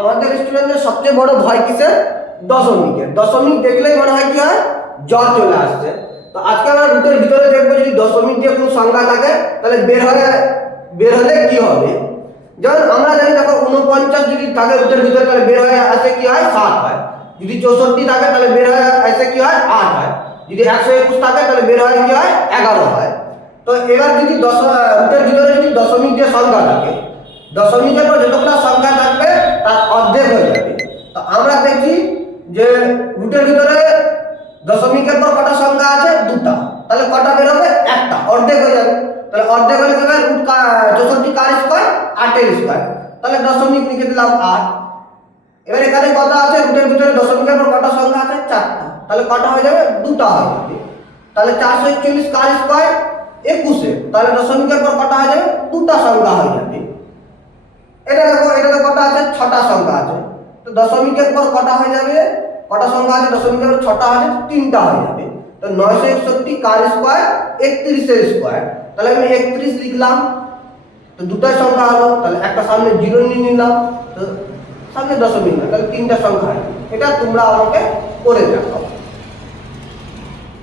আমাদের স্টুডেন্টদের সবচেয়ে বড় ভয় কিসের? দশমিকের। দশমিক দেখলেই মনে হয় কি হয়, জ্বর চলে আসছে। তো আজকে আমরা রুটের ভিতরে দেখবো যদি দশমিক দিয়ে কোনো সংখ্যা থাকে তাহলে বের হলে কি হবে। যেমন আমরা জানি দেখো 49 যদি থাকে রুটের ভিতরে তাহলে বের হয়ে আসে কি হয়, 7 হয়। যদি 64 থাকে তাহলে বের হয়ে আসে কি হয়, 8 হয়। যদি 121 থাকে তাহলে বের হয় কি হয়, 11 হয়। তো এবার যদি রুটের ভিতরে যদি দশমিক দিয়ে সংখ্যা থাকে, দশমিকের পর যতগুলো সংখ্যা থাকবে তার অর্ধেক হয়ে যাবে। তো আমরা দেখি যে রুটের ভিতরে দশমিকের পর কটা সংখ্যা আছে, দুটা, তাহলে কটা বের হবে, একটা, অর্ধেক হয়ে যাবে। তাহলে অর্ধেক হলে কি হবে, রুট 64 কার স্কয়ার, 8 এর স্কয়ার, তাহলে দশমিক লিখে দিলাম 8। এবার এখানে কত আছে, রুটের ভিতরে দশমিকের পর কটা সংখ্যা আছে, চারটা, তাহলে কটা হয়ে যাবে, দুটা হয়ে যাবে। তাহলে 441 কার স্কয়ার 21, তাহলে দশমিকের পর কটা হয়ে যাবে, দুটা সংখ্যা হয়ে যাবে। এটা দেখো, এটাতে কটা আছে, ছটা সংখ্যা আছে। তো দশমিকের পর কটা হয়ে যাবে, কটা সংখ্যা আছে, দশমিকের পর ছটা আছে, তিনটা হয়ে যাবে। তো 961 কার স্কয়ার 31 এর স্কয়ার, তাহলে আমি 31 লিখলাম। তো দুটা সংখ্যা হলো, তাহলে একটা সামনে জিরো নিয়ে নিলাম, তো সামনে দশমিক না, তাহলে তিনটা সংখ্যা হয়। এটা তোমরা আমাকে করে দেখাও।